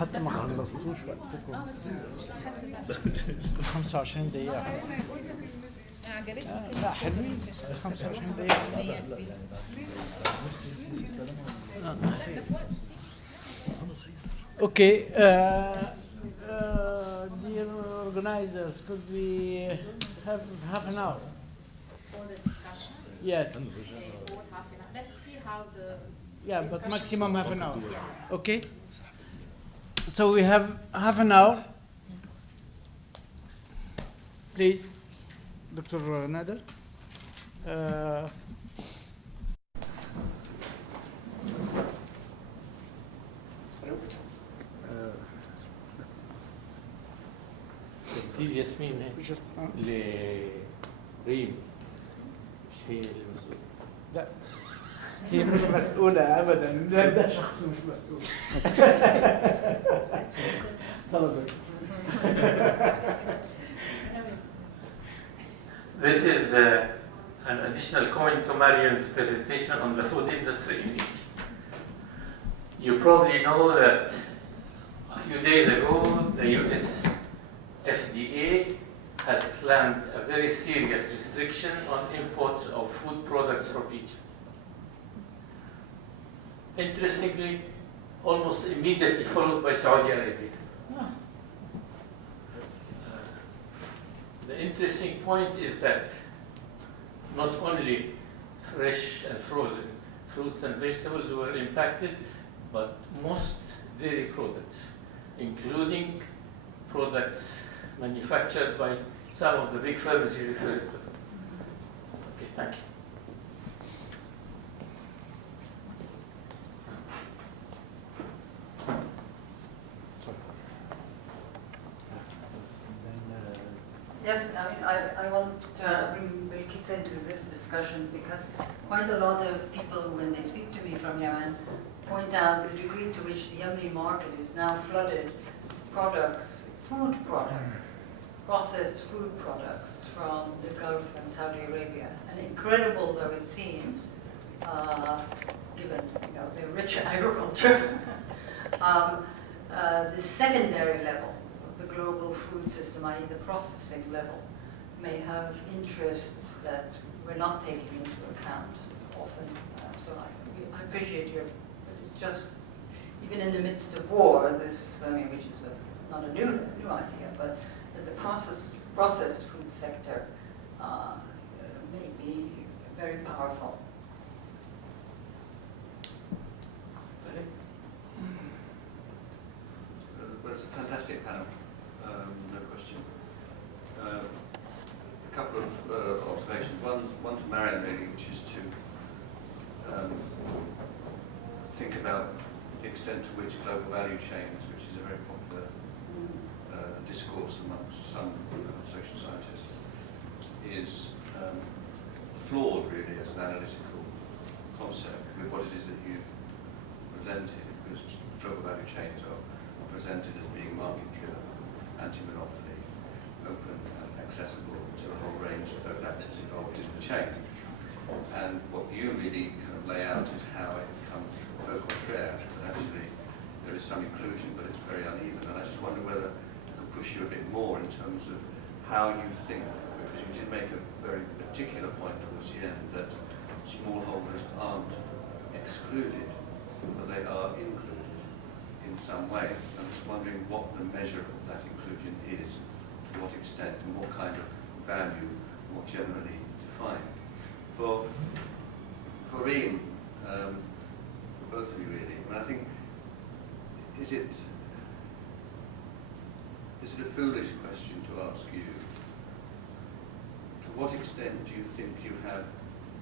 حتى ما خلصتوش وقتكم 25 دقيقة. لا حلوين 25 دقيقة. Okay, dear organizers, could we have half an hour? For the discussion? Yes. Let's see how the But maximum half an hour. Yes. Okay? So we have half an hour. Please, Dr. Nader. تمثيل ياسمين لريم مش هي المسؤولة. لا هي مش مسؤولة أبدا. ده شخص مش مسؤول. طلبك. This is an additional comment to Marian's presentation on the food industry in Egypt. You probably know that a few days ago the US FDA has planned a very serious restriction on imports of food products from Egypt. Interestingly, almost immediately followed by Saudi Arabia. The interesting point is that not only fresh and frozen fruits and vegetables were impacted, but most dairy products, including products manufactured by some of the big firms you referred to. Okay, thank you. Yes, I mean, I want to bring Bilkis into this discussion because quite a lot of people, when they speak to me from Yemen, point out the degree to which the Yemeni market is now flooded products, food products, processed food products from the Gulf and Saudi Arabia. And incredible though it seems, given their rich agriculture, the secondary level of the global food system, i.e. the processing level, may have interests that we're not taking into account often. So I appreciate your, but it's just, even in the midst of war, this, I mean, which is not a new idea, but that the processed food sector may be very powerful. Well, it's a fantastic panel, no question. A couple of observations. One to Marian, really, which is to think about the extent to which global value chains, which is a very popular discourse amongst some social scientists, is flawed, really, as an analytical concept with what it is that you presented, because global value chains are presented as being market-driven, anti-monopoly, open and accessible to a whole range of those actors involved in the chain. And what you really kind of lay out is how it becomes au contraire, that actually there is some inclusion, but it's very uneven. And I just wonder whether I could push you a bit more in terms of how you think, because you did make a very particular point towards the end, that smallholders aren't excluded, but they are included in some way. I'm just wondering what the measure of that inclusion is, to what extent, and what kind of value more generally defined. For Reem, for both of you really, I mean, I think, is it a foolish question to ask you? To what extent do you think you have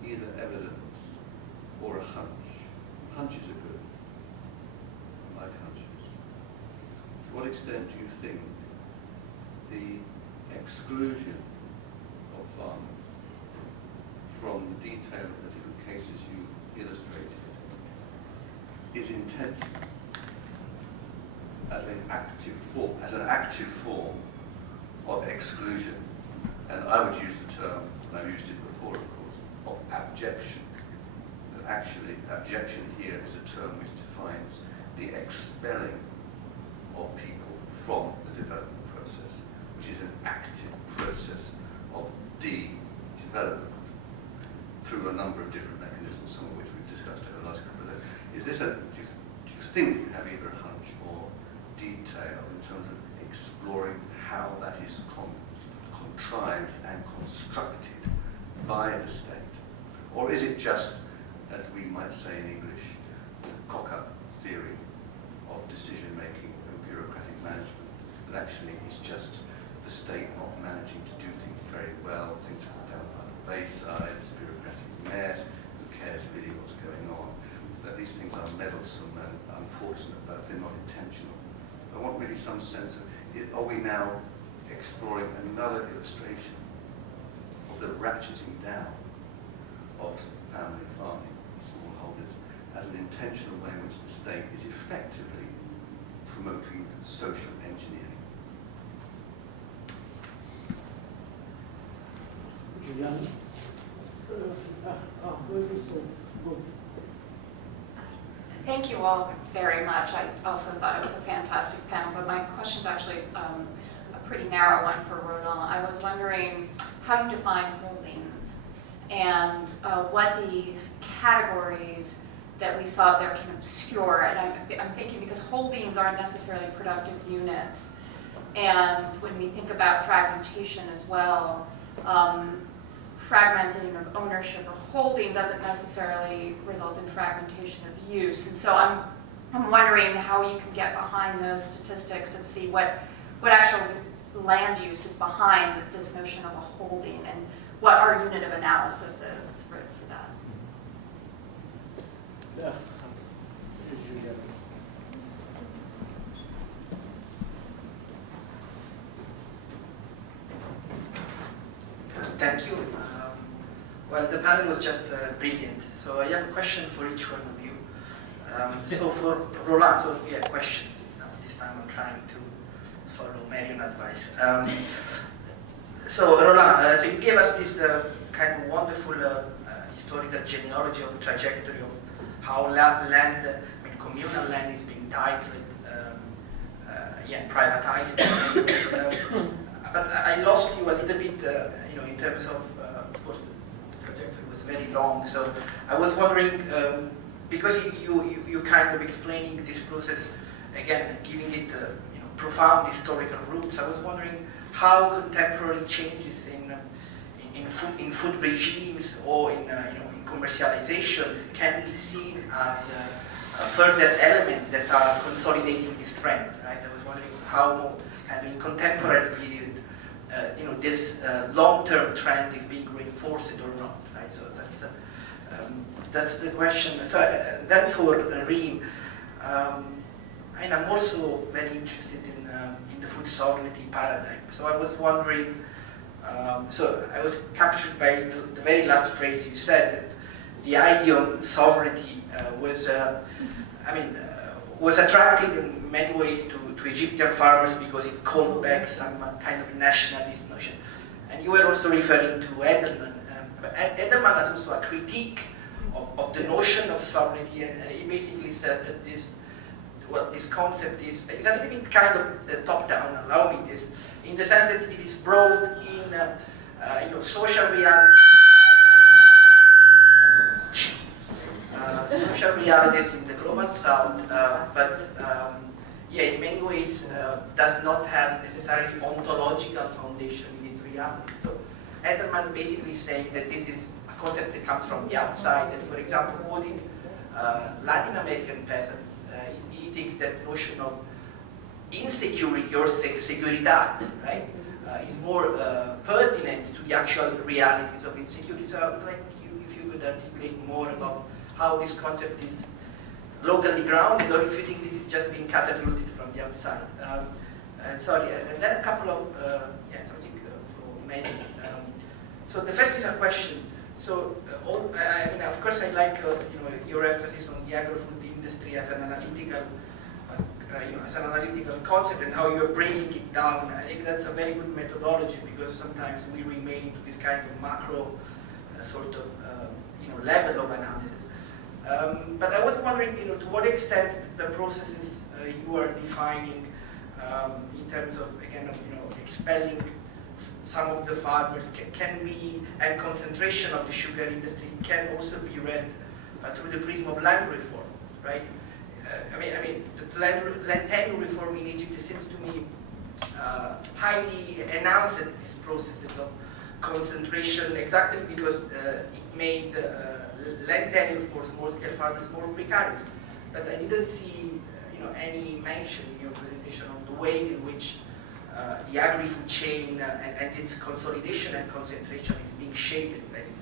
either evidence or a hunch? Hunches are good. I like hunches. To what extent do you think the exclusion of farmers from the detail of the different cases you illustrated is intentional as an active form of exclusion? And I would use the term, and I've used it before, of course, of abjection. That actually, abjection here is a term which defines the expelling of people from the development process, which is an active process of de-development through a number of different mechanisms, some of which we've discussed over the last couple of days. Is this do you think you have either a hunch or detail in terms of exploring how that is contrived and constructed by the state? Or is it just, as we might say in English, the cock-up theory of decision-making and bureaucratic management, that actually it's just the state not managing to do things very well, things fall down by the wayside, it's a bureaucratic mess, who cares really what's going on? That these things are meddlesome and unfortunate, but they're not intentional. I want really some sense of, are we now exploring another illustration of the ratcheting down of family farming, smallholders, as an intentional way in which the state is effectively promoting social engineering? Julian? Thank you all very much. I also thought it was a fantastic panel, but my question is actually a pretty narrow one for Roland. I was wondering how you define holdings and what the categories that we saw there can obscure. And I'm thinking because holdings aren't necessarily productive units. And when we think about fragmentation as well, fragmenting of ownership or holding doesn't necessarily result in fragmentation of use. And so I'm wondering how you can get behind those statistics and see what actual land use is behind this notion of a holding and what our unit of analysis is for that. Yeah. Thank you. Well, the panel was just brilliant. So I have a question for each one of you. So for Roland, so yeah, question. This time I'm trying to follow Marion advice. So Roland, so you gave us this kind of wonderful historical genealogy of the trajectory of how land, communal land is being titled, privatized. But I lost you a little bit, in terms of course, the trajectory was very long. So I was wondering, because you kind of explaining this process again, giving it profound historical roots. I was wondering how contemporary changes in food regimes or in commercialization can be seen as further elements that are consolidating this trend. Right? I was wondering how, in contemporary period, this long-term trend is being reinforced or not. Right? So that's the question. So then for Reem, I'm also very interested in the food sovereignty paradigm. So I was wondering, so I was captured by the very last phrase you said, that the idea of sovereignty was attractive in many ways to Egyptian farmers because it called back some kind of nationalist notion. And you were also referring to Edelman. But Edelman has also a critique of the notion of sovereignty, and he basically says that this concept is a little bit kind of top-down, allow me this, in the sense that it is brought in social reality. Social realities in the global south, but in many ways does not have necessarily ontological foundation in its reality. So Edelman basically saying that this is a concept that comes from the outside, and for example, quoting Latin American peasants, he thinks that notion of insecurity or seguridad, right, is more pertinent to the actual realities of insecurity. So I would like if you could articulate more about how this concept is locally grounded, or if you think this is just being catapulted from the outside. And then a couple of, something for Mary. So the first is a question. So, of course I like, your emphasis on the agro-food industry as an analytical concept and how you're breaking it down. I think that's a very good methodology because sometimes we remain to this kind of macro level of analysis. But I was wondering, to what extent the processes you are defining in terms of, again, of, expelling some of the farmers can be, and concentration of the sugar industry can also be read through the prism of land reform, right? I mean, the land tenure reform in Egypt, it seems to me, highly announced these processes of concentration exactly because it made land tenure for small-scale farmers more precarious. But I didn't see, any mention in your presentation of the ways in which the agri-food chain and its consolidation and concentration is being shaped by this.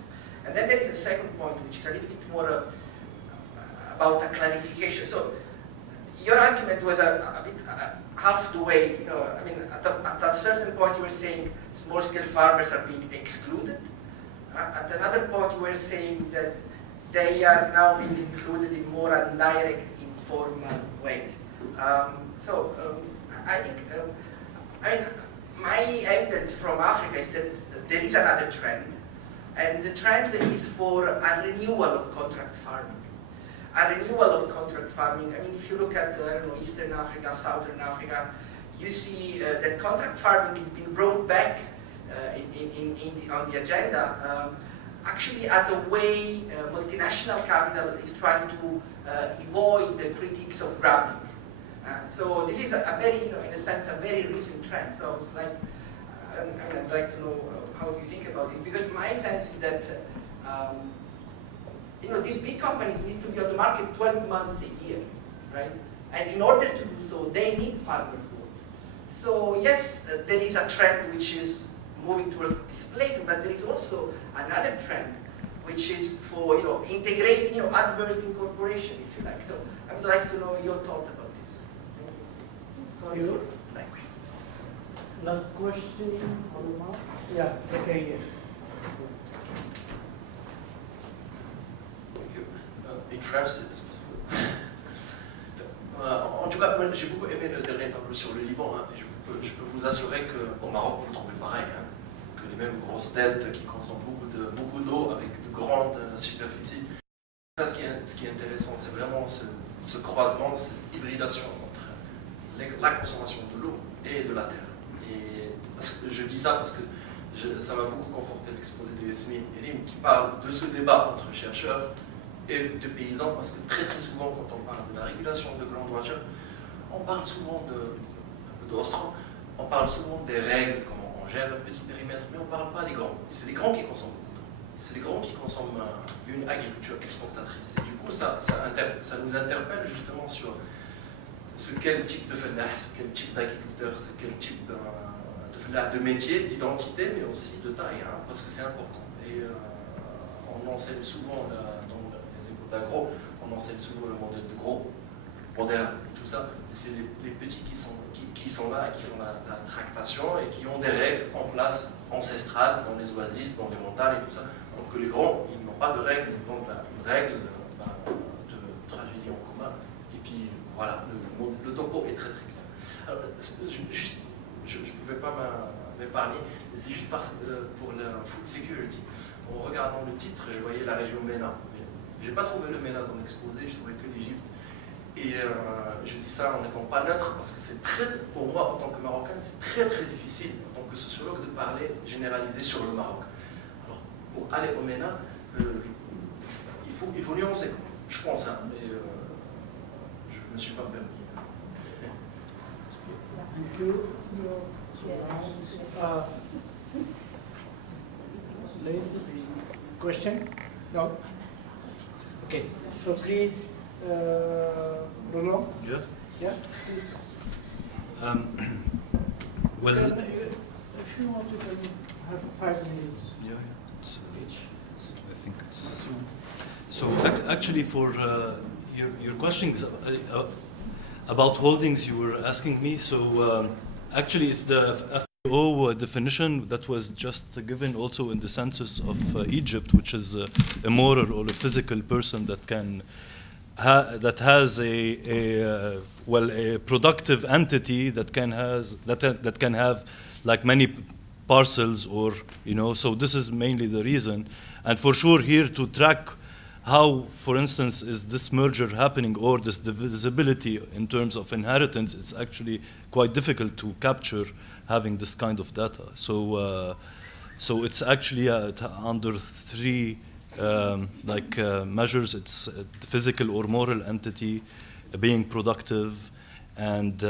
And then there is a second point, which is a little bit more about a clarification. So your argument was a bit half the way. I mean, at a certain point you were saying small-scale farmers are being excluded. At another point you were saying that they are now being included in more indirect, informal ways. I think, my evidence from Africa is that there is another trend, and the trend is for a renewal of contract farming. A renewal of contract farming. I mean, if you look at Eastern Africa, Southern Africa, you see that contract farming is being brought back on the agenda, actually as a way multinational capital is trying to avoid the critiques of grabbing. So this is a very, in a sense, a very recent trend. So it's like, I'd like to know how you think about this, because my sense is that these big companies need to be on the market 12 months a year, right? And in order to do so, they need farmers' work. So yes, there is a trend which is moving towards displacement, but there is also another trend, which is for integrating adverse incorporation, if you like. So I would like to know your thought about this. Thank you. Sorry. Last question, yeah, okay, yeah. In France, en tout cas, moi j'ai beaucoup aimé le dernier tableau sur le Liban, et je peux vous assurer qu'au Maroc, vous trouvez pareil, que les mêmes grosses deltes qui consomment beaucoup d'eau avec de grandes superficies. Ça, ce qui est intéressant, c'est vraiment ce croisement, cette hybridation entre la consommation de l'eau et de la terre. Et je dis ça parce que ça m'a beaucoup conforté l'exposé de Yasmine Elim qui parle de ce débat entre chercheurs et de paysans, parce que très souvent quand on parle de la régulation de grandes voitures, on parle souvent d'ostro, on parle souvent des règles, comment on gère le petit périmètre, mais on ne parle pas des grands. Et c'est les grands qui consomment beaucoup d'eau. C'est les grands qui consomment une agriculture exportatrice. Et du coup, ça nous interpelle justement sur quel type de fellah, quel type d'agriculteur, quel type de métier, d'identité, mais aussi de taille, parce que c'est important. Et on enseigne souvent dans les écoles d'agro, on enseigne souvent le modèle de gros, moderne et tout ça, et c'est les petits qui sont là et qui font la tractation et qui ont des règles en place ancestrales dans les oasis, dans les montagnes et tout ça. Alors que les grands, ils n'ont pas de règles, ils ont une règle de tragédie en commun. Et puis voilà, le topo est très clair. Alors, je ne pouvais pas m'épargner, c'est juste pour la food security. En regardant le titre, je voyais la région MENA. Je n'ai pas trouvé le MENA dans l'exposé, je trouvais que l'Égypte. Et je dis ça en n'étant pas neutre, parce que c'est pour moi, en tant que Marocain, c'est très difficile, en tant que sociologue, de parler généralisé sur le Maroc. Alors, pour aller au MENA, il faut nuancer, je pense, mais je ne me suis pas permis. Thank you. Latest question? No? Okay, so please, Roland? Yeah? Yeah, please. Well, if you want, you can have 5 minutes. Yeah, it's, Each. I think it's so. Actually, for your questions about holdings, you were asking me. So actually, it's the FAO definition that was just given also in the census of Egypt, which is a moral or a physical person that can that has a productive entity that can have like many parcels, or so this is mainly the reason. And for sure here to track how, for instance, is this merger happening or this divisibility in terms of inheritance, it's actually quite difficult to capture having this kind of data. So, so it's actually under three measures. It's the physical or moral entity, being productive, and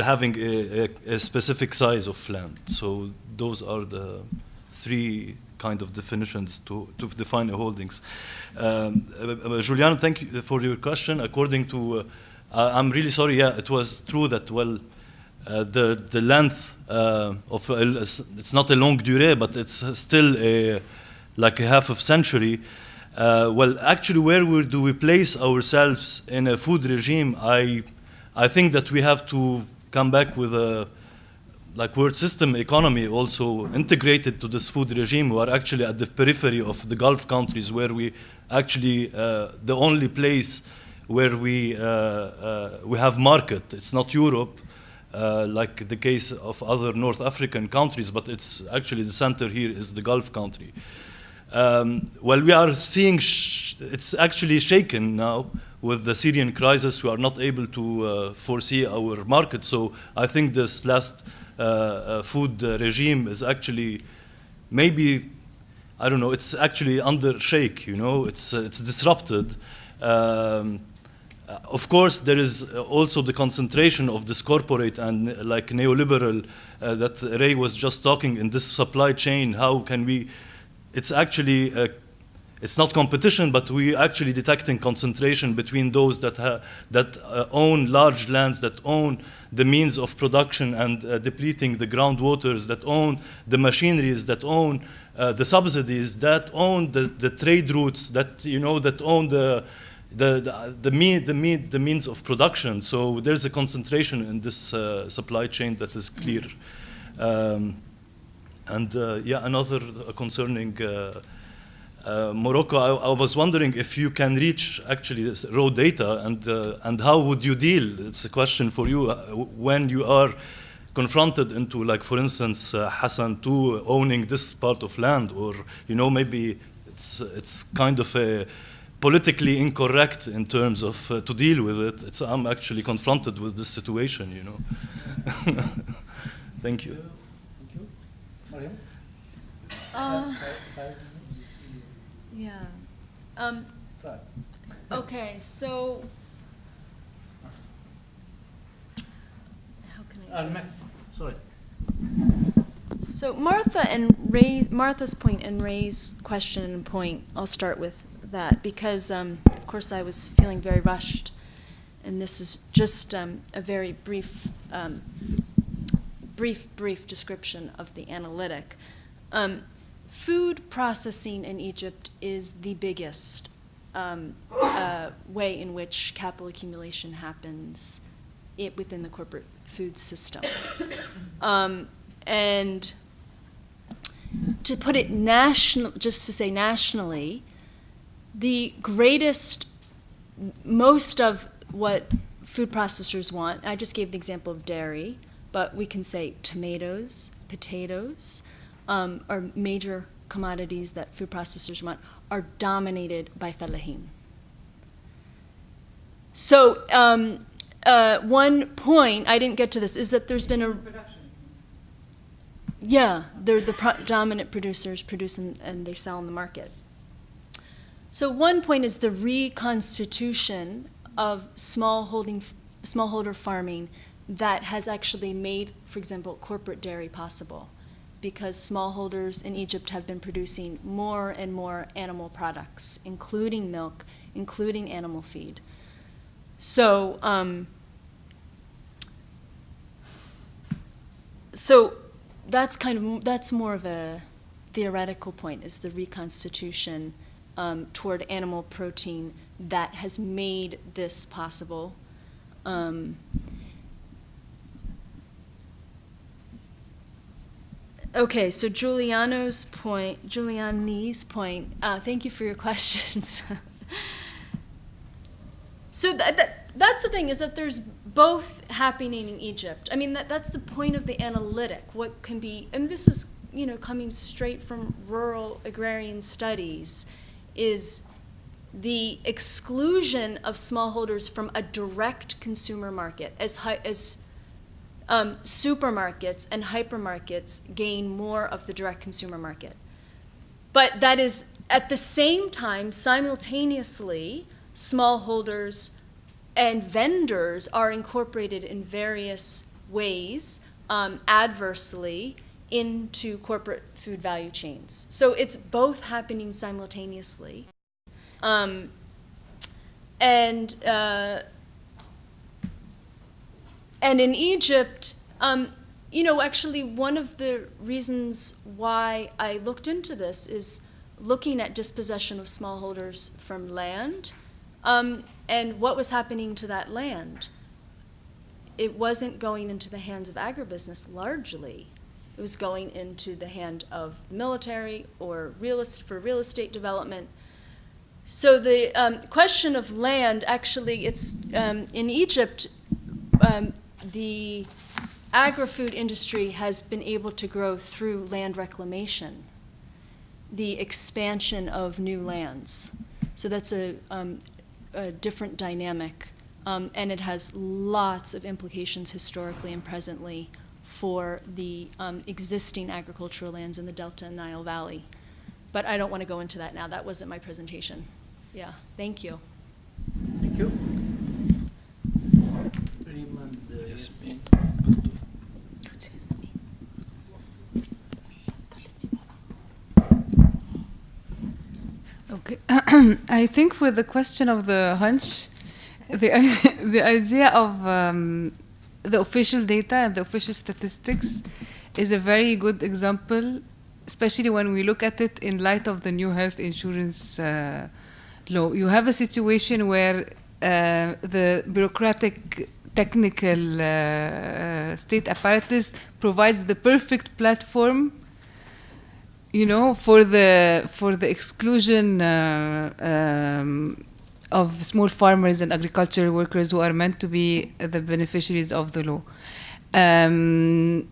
having a specific size of land. So those are the three kind of definitions to define a holdings. Julian, thank you for your question. According to, I'm really sorry, yeah, it was true that, well, the length of, it's not a longue durée, but it's still like a half of century. Well, actually, where do we place ourselves in a food regime? I think that we have to come back with a word system economy also integrated to this food regime. We are actually at the periphery of the Gulf countries, where we actually the only place where we have market. It's not Europe, like the case of other North African countries, but it's actually the center here is the Gulf country. Well, we are seeing it's actually shaken now with the Syrian crisis. We are not able to foresee our market. So I think this last food regime is actually maybe, I don't know, it's actually under shake, you know, it's disrupted. Of course, there is also the concentration of this corporate and like neoliberal that Ray was just talking in this supply chain. How can we, it's actually, it's not competition, but we actually detecting concentration between those that own large lands, that own the means of production and depleting the groundwaters, that own the machineries, that own the subsidies, that own the trade routes, that, you know, that own the means of production. So there's a concentration in this supply chain that is clear. Yeah, another concerning Morocco, I was wondering if you can reach actually this raw data, and how would you deal? It's a question for you when you are confronted into, like, for instance, Hassan II owning this part of land, or, you know, maybe it's kind of a politically incorrect in terms of to deal with it. I'm actually confronted with this situation, you know. Thank you. Thank you. Mariam? Yeah. Okay, so how can I just... Sorry. So Martha's point and Ray's question and point, I'll start with that, because of course I was feeling very rushed, and this is just a very brief description of the analytic. Food processing in Egypt is the biggest way in which capital accumulation happens within the corporate food system. And to put it just to say nationally, the greatest, most of what food processors want, I just gave the example of dairy, but we can say tomatoes, potatoes, are major commodities that food processors want, are dominated by fellahin. So one point, I didn't get to this, is that there's been a... Yeah, they're the dominant producers, produce and they sell in the market. So one point is the reconstitution of smallholder farming that has actually made, for example, corporate dairy possible, because smallholders in Egypt have been producing more and more animal products, including milk, including animal feed. So, that's more of a theoretical point, is the reconstitution toward animal protein that has made this possible. Okay, so Giuliani's point, thank you for your questions. So that's the thing, is that there's both happening in Egypt. I mean, that's the point of the analytic. What can be, and this is, you know, coming straight from rural agrarian studies, is the exclusion of smallholders from a direct consumer market as supermarkets and hypermarkets gain more of the direct consumer market. But that is, at the same time, simultaneously, smallholders and vendors are incorporated in various ways adversely into corporate food value chains. So it's both happening simultaneously. And in Egypt, you know, actually one of the reasons why I looked into this is looking at dispossession of smallholders from land and what was happening to that land. It wasn't going into the hands of agribusiness largely. It was going into the hand of military or for real estate development. So the question of land, actually, it's in Egypt, the agri-food industry has been able to grow through land reclamation, the expansion of new lands. So that's a different dynamic, and it has lots of implications historically and presently for the existing agricultural lands in the Delta and Nile Valley. But I don't want to go into that now. That wasn't my presentation. Yeah, thank you. Thank you. Yes, me. Okay, I think for the question of the hunch, the idea of the official data and the official statistics is a very good example, especially when we look at it in light of the new health insurance law. You have a situation where the bureaucratic technical state apparatus provides the perfect platform, you know, for the exclusion of small farmers and agricultural workers who are meant to be the beneficiaries of the law.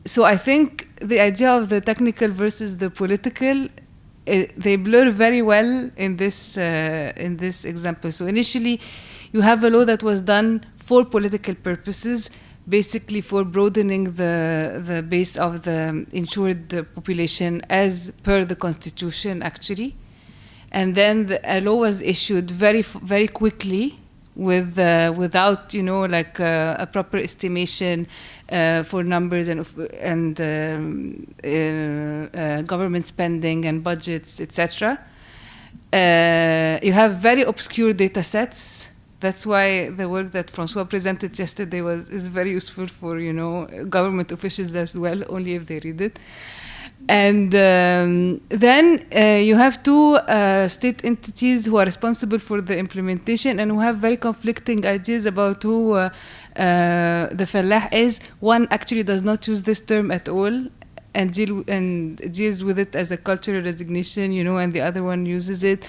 So I think the idea of the technical versus the political, they blur very well in this example. So initially, you have a law that was done for political purposes, basically for broadening the base of the insured population as per the constitution, actually. And then a law was issued very quickly without, you know, like a proper estimation for numbers and government spending and budgets, etc. You have very obscure data sets. That's why the work that Francois presented yesterday is very useful for, you know, government officials as well, only if they read it. And then you have two state entities who are responsible for the implementation and who have very conflicting ideas about who the fallah is. One actually does not use this term at all and deals with it as a cultural resignation, you know, and the other one uses it.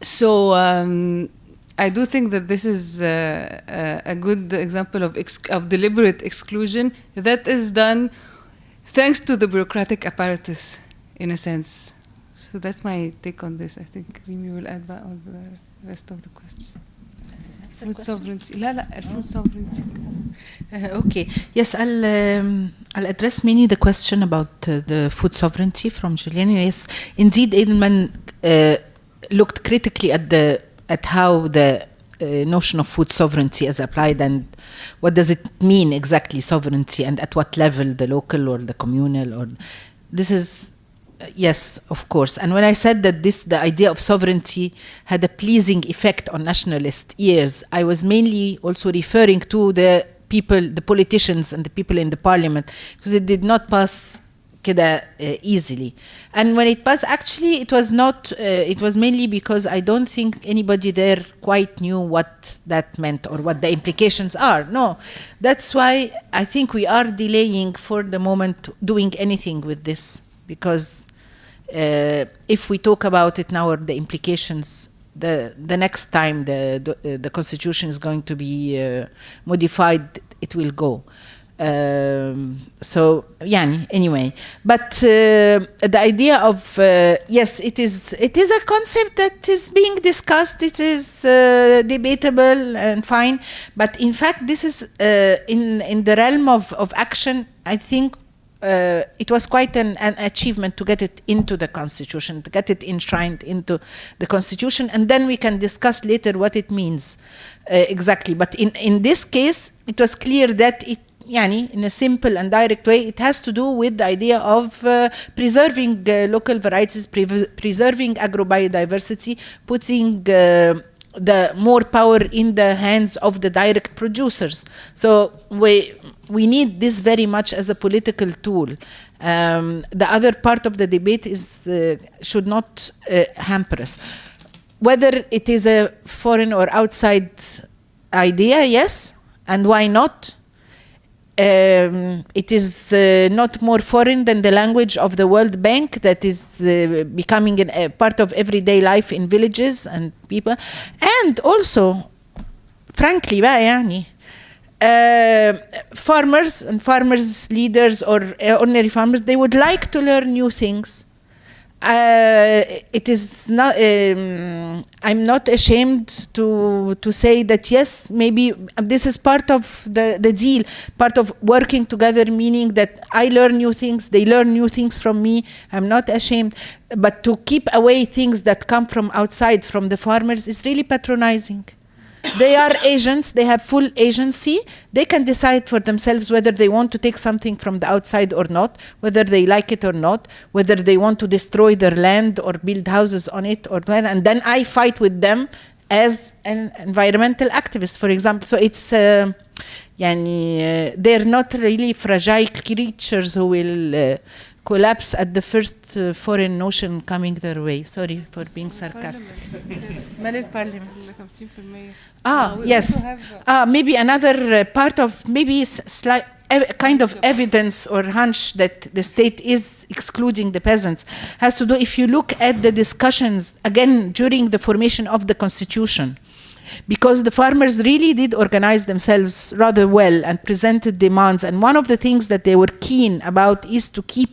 So I do think that this is a good example of deliberate exclusion that is done thanks to the bureaucratic apparatus, in a sense. So that's my take on this. I think Rimi will add back on the rest of the question. Food sovereignty. Food sovereignty. Okay. Yes, I'll address mainly the question about the food sovereignty from Julian. Yes, indeed, Edelman looked critically at how the notion of food sovereignty is applied and what does it mean exactly, sovereignty, and at what level, the local or the communal, or this is yes, of course. And when I said that the idea of sovereignty had a pleasing effect on nationalist ears, I was mainly also referring to the people, the politicians and the people in the parliament, because it did not pass easily. And when it passed, actually, it was not, it was mainly because I don't think anybody there quite knew what that meant or what the implications are. No, that's why I think we are delaying for the moment doing anything with this, because if we talk about it now or the implications, the next time the constitution is going to be modified, it will go. So yeah, anyway, but the idea of yes, it is a concept that is being discussed. It is debatable and fine, but in fact, this is in the realm of action. I think it was quite an achievement to get it into the Constitution, to get it enshrined into the Constitution, and then we can discuss later what it means exactly. But in this case, it was clear that it, in a simple and direct way, it has to do with the idea of preserving local varieties, preserving agrobiodiversity, putting the more power in the hands of the direct producers. So we need this very much as a political tool. The other part of the debate is should not hamper us. Whether it is a foreign or outside idea, yes, and why not? It is not more foreign than the language of the World Bank that is becoming a part of everyday life in villages and people. And also, frankly, farmers and farmers leaders or ordinary farmers, they would like to learn new things. It is not. I'm not ashamed to say that yes, maybe this is part of the deal, part of working together. Meaning that I learn new things, they learn new things from me. I'm not ashamed, but to keep away things that come from outside, from the farmers, is really patronizing. They are agents, they have full agency. They can decide for themselves whether they want to take something from the outside or not, whether they like it or not, whether they want to destroy their land or build houses on it or not. And then I fight with them as an environmental activist, for example. So it's, they're not really fragile creatures who will collapse at the first foreign notion coming their way. Sorry for being sarcastic. Yes. Maybe another part of maybe slight kind of evidence or hunch that the state is excluding the peasants has to do, if you look at the discussions again during the formation of the Constitution, because the farmers really did organize themselves rather well and presented demands. And one of the things that they were keen about is to keep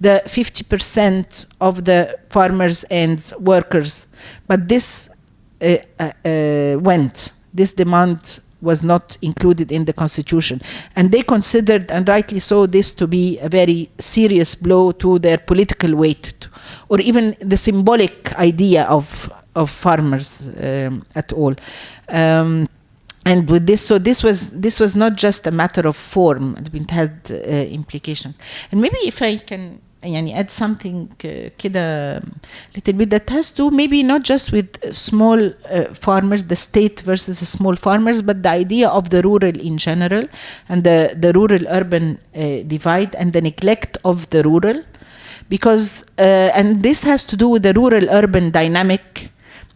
the 50% of the farmers and workers. But this went. This demand was not included in the Constitution. And they considered, and rightly so, this to be a very serious blow to their political weight, or even the symbolic idea of farmers at all. And with this, so this was not just a matter of form; it had implications. And maybe if I can add something كده little bit that has to maybe not just with small farmers, the state versus the small farmers, but the idea of the rural in general, and the rural-urban divide and the neglect of the rural, because and this has to do with the rural-urban dynamic.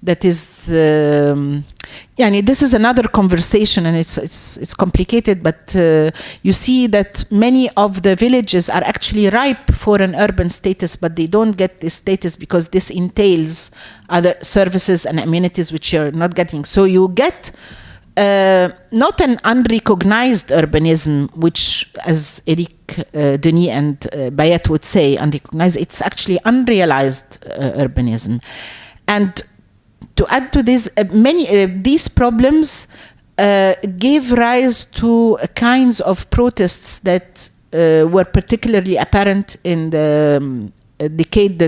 That is, this is another conversation, and it's complicated. But you see that many of the villages are actually ripe for an urban status, but they don't get this status because this entails other services and amenities which you're not getting. So you get not an unrecognized urbanism, which, as Eric Denis and Bayat would say, unrecognized. It's actually unrealized urbanism, and to add to this, many these problems gave rise to kinds of protests that were particularly apparent in the decade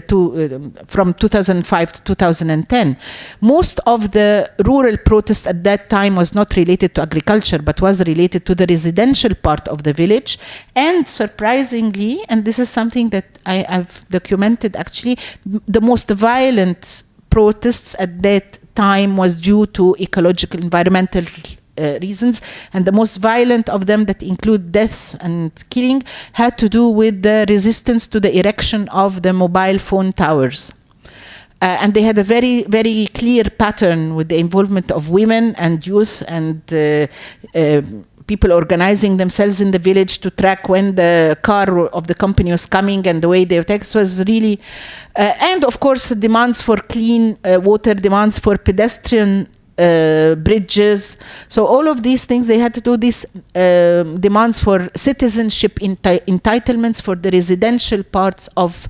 from 2005 to 2010. Most of the rural protest at that time was not related to agriculture, but was related to the residential part of the village. And surprisingly, and this is something that I've documented actually, the most violent protests at that time was due to ecological, environmental reasons, and the most violent of them, that include deaths and killing, had to do with the resistance to the erection of the mobile phone towers. And they had a very, very clear pattern with the involvement of women and youth and people organizing themselves in the village to track when the car of the company was coming and the way their text was really, and of course demands for clean water, demands for pedestrian bridges. So all of these things, they had to do these demands for citizenship entitlements for the residential parts of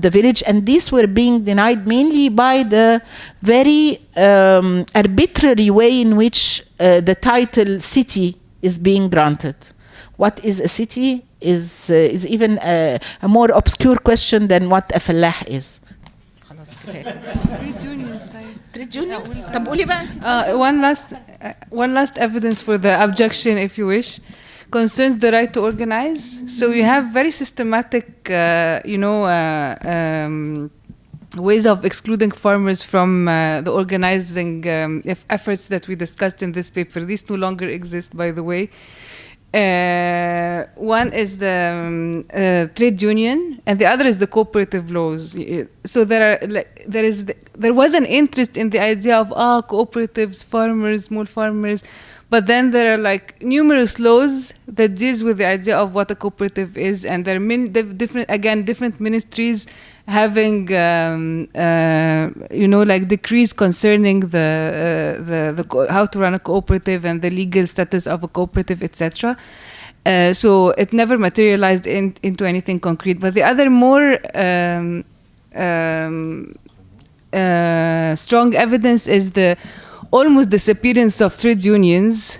the village, and these were being denied mainly by the very arbitrary way in which the title city is being granted. What is a city is even a more obscure question than what a fallah is. Trade unions, Trade unions. طب قولي بقى انت. One last evidence for the objection, if you wish, concerns the right to organize. So you have very systematic, ways of excluding farmers from the organizing efforts that we discussed in this paper. These no longer exist, by the way. One is the trade union, and the other is the cooperative laws. So there was an interest in the idea of cooperatives, farmers, small farmers, but then there are like numerous laws that deals with the idea of what a cooperative is, and there are different ministries having decrees concerning the how to run a cooperative and the legal status of a cooperative, etc. So it never materialized into anything concrete. But the other more strong evidence is the almost disappearance of trade unions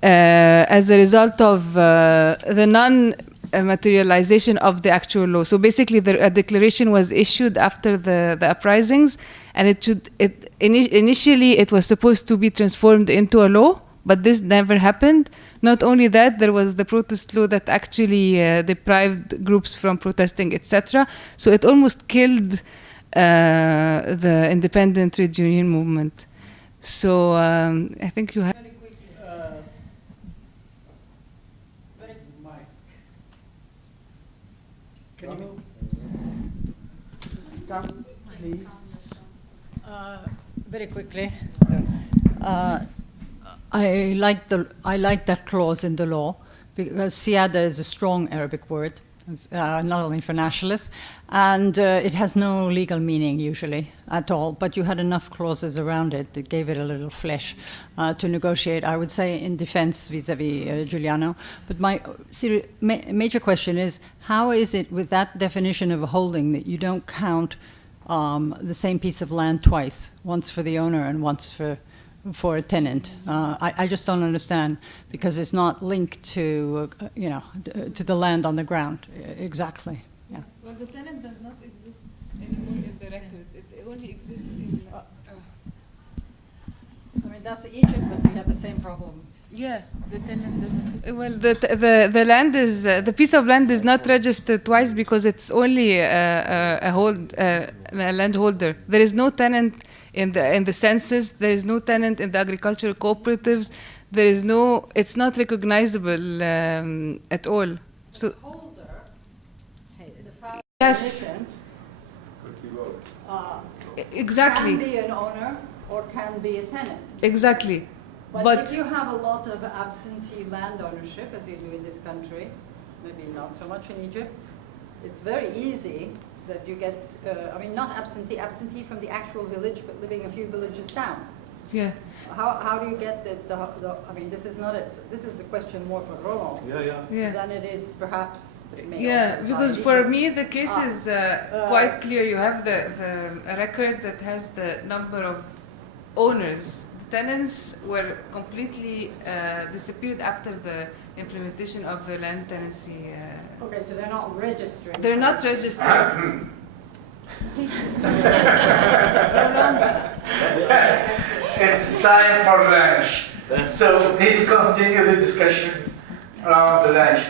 as a result of the non-materialization of the actual law. So basically, a declaration was issued after the uprisings, and initially it was supposed to be transformed into a law, but this never happened. Not only that, there was the protest law that actually deprived groups from protesting, etc. So it almost killed the independent trade union movement. So I think you have. Can you come, please? Very quickly. I like that clause in the law because siyada is a strong Arabic word, not only for nationalists, and it has no legal meaning usually at all, but you had enough clauses around it that gave it a little flesh to negotiate, I would say, in defense vis-a-vis Giuliano. But my major question is, how is it with that definition of a holding that you don't count the same piece of land twice, once for the owner and once for a tenant? I just don't understand, because it's not linked to to the land on the ground exactly. Yeah. Well, the tenant does not exist anymore in the records. It only exists in. I mean, that's Egypt, but we have the same problem. Yeah, the tenant doesn't. Well, the land is the piece of land is not registered twice because it's only a landholder. There is no tenant in the census. There is no tenant in the agricultural cooperatives. There is no. It's not recognizable at all. So. Yes. Exactly. Can be an owner or can be a tenant. Exactly. But if you have a lot of absentee land ownership, as you do in this country, maybe not so much in Egypt, it's very easy that you get, not absentee from the actual village, but living a few villages down. Yeah. How do you get this is a question more for Roland than it is perhaps. Because for me the case is quite clear. You have the record that has the number of owners. The tenants were completely disappeared after the implementation of the land tenancy. Okay, so they're not registering. They're not registered. It's time for lunch. So please continue the discussion around the lunch.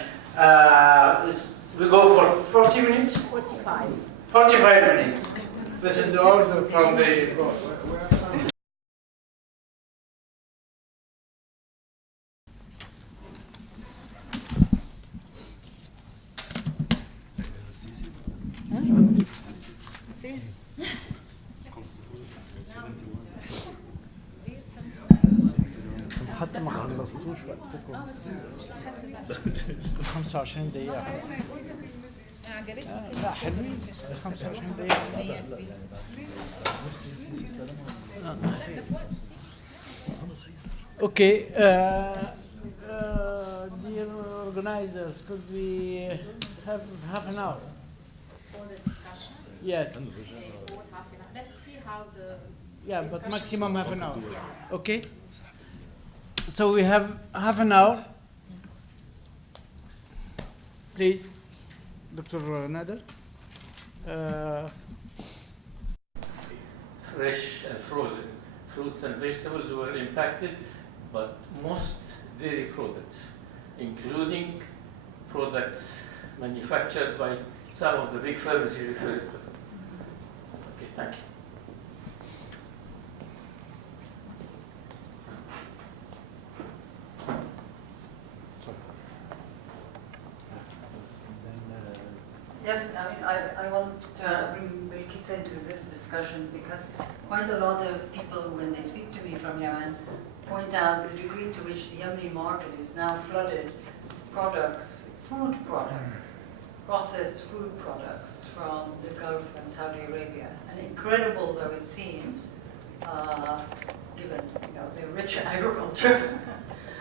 We go for 40 minutes? 45. 45 minutes. This is the order from the boss. حتى ما خلصتوش وقتكم 25 دقيقة لا حلوين 25 دقيقة Okay, dear organizers, could we have half an hour? For the discussion? Yes. Okay, for half an hour. Let's see how the Yeah, but discussion maximum half an hour. Yes. Okay? So we have half an hour. Please, Dr. Nader. Fresh and frozen fruits and vegetables were impacted, but most dairy products, including products manufactured by some of the big firms you referred to. Okay, thank you. Yes, I mean, I want to bring Bilkis into this discussion because quite a lot of people, when they speak to me from Yemen, point out the degree to which the Yemeni market is now flooded with products, food products, processed food products from the Gulf and Saudi Arabia. And incredible though it seems, given their rich agriculture,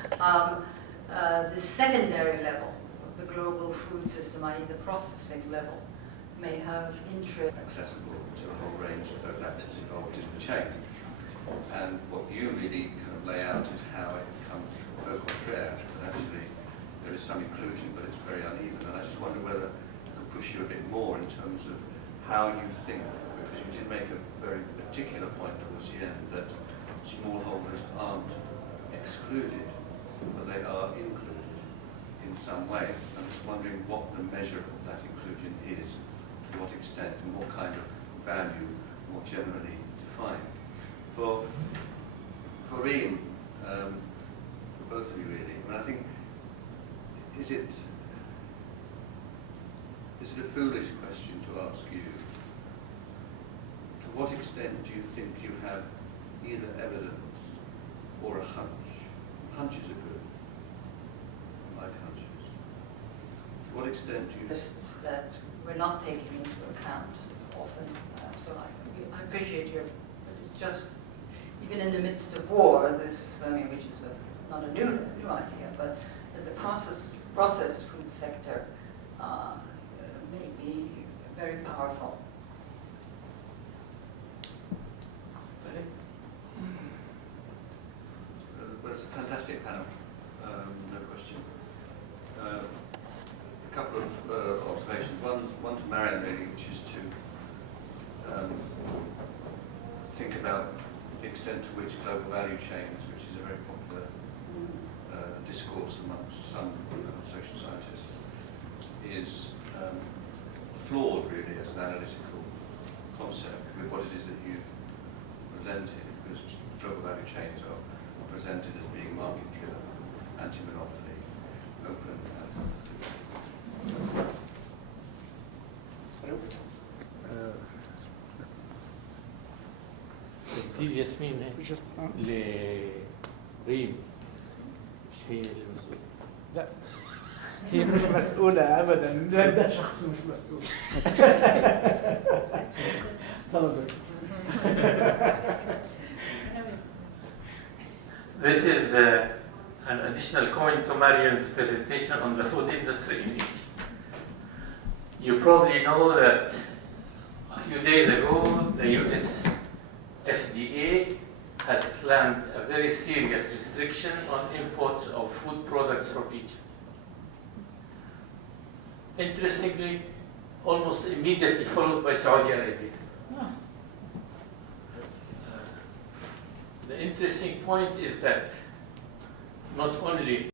the secondary level of the global food system, i.e. the processing level, may have interest. Accessible to a whole range of those actors involved in the chain. And what you really kind of lay out is how it becomes au contraire. And actually, there is some inclusion, but it's very uneven. And I just wonder whether I could push you a bit more in terms of how you think, because you did make a very particular point towards the end, that smallholders aren't excluded, but they are included in some way. I'm just wondering what the measure of that inclusion is, to what extent, and what kind of value more generally defined. For Reem, for both of you really, I mean, I think, is it a foolish question to ask you? To what extent do you think you have either evidence or a hunch? Hunches are good. I like hunches. To what extent do you... Risks that we're not taking into account often. So I appreciate your, it's just, even in the midst of war, this, I mean, which is not a new idea, but that the processed food sector may be very powerful. Well, it's a fantastic panel, no question. A couple of observations. One to Marianne really, which is to think about the extent to which global value chains, which is a very popular discourse amongst some social scientists, is flawed really as an analytical concept with what it is that you presented, because global value chains are presented as being market-driven, anti-monopoly, open. تمثيل ياسمين لريم مش هي المسؤولة. لا هي مش مسؤولة أبدا، ده شخص مش مسؤول. تفضل. This is an additional comment to Marian's presentation on the food industry in Egypt. You probably know that a few days ago the US FDA has planned a very serious restriction on imports of food products from Egypt. Interestingly, almost immediately followed by Saudi Arabia. The interesting point is that not only